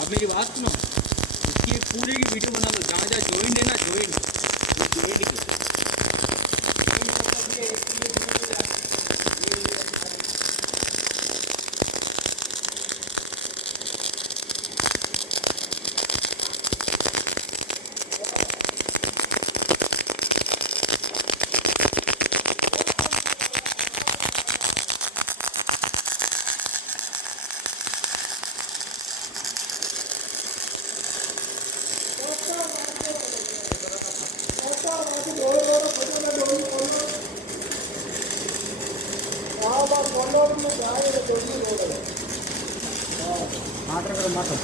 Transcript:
अब मेरी बात सुनो, इसकी एक पूरे की वीडियो बना लो, जहाँ जहाँ जॉइंट है ना, जॉइंट की मात्र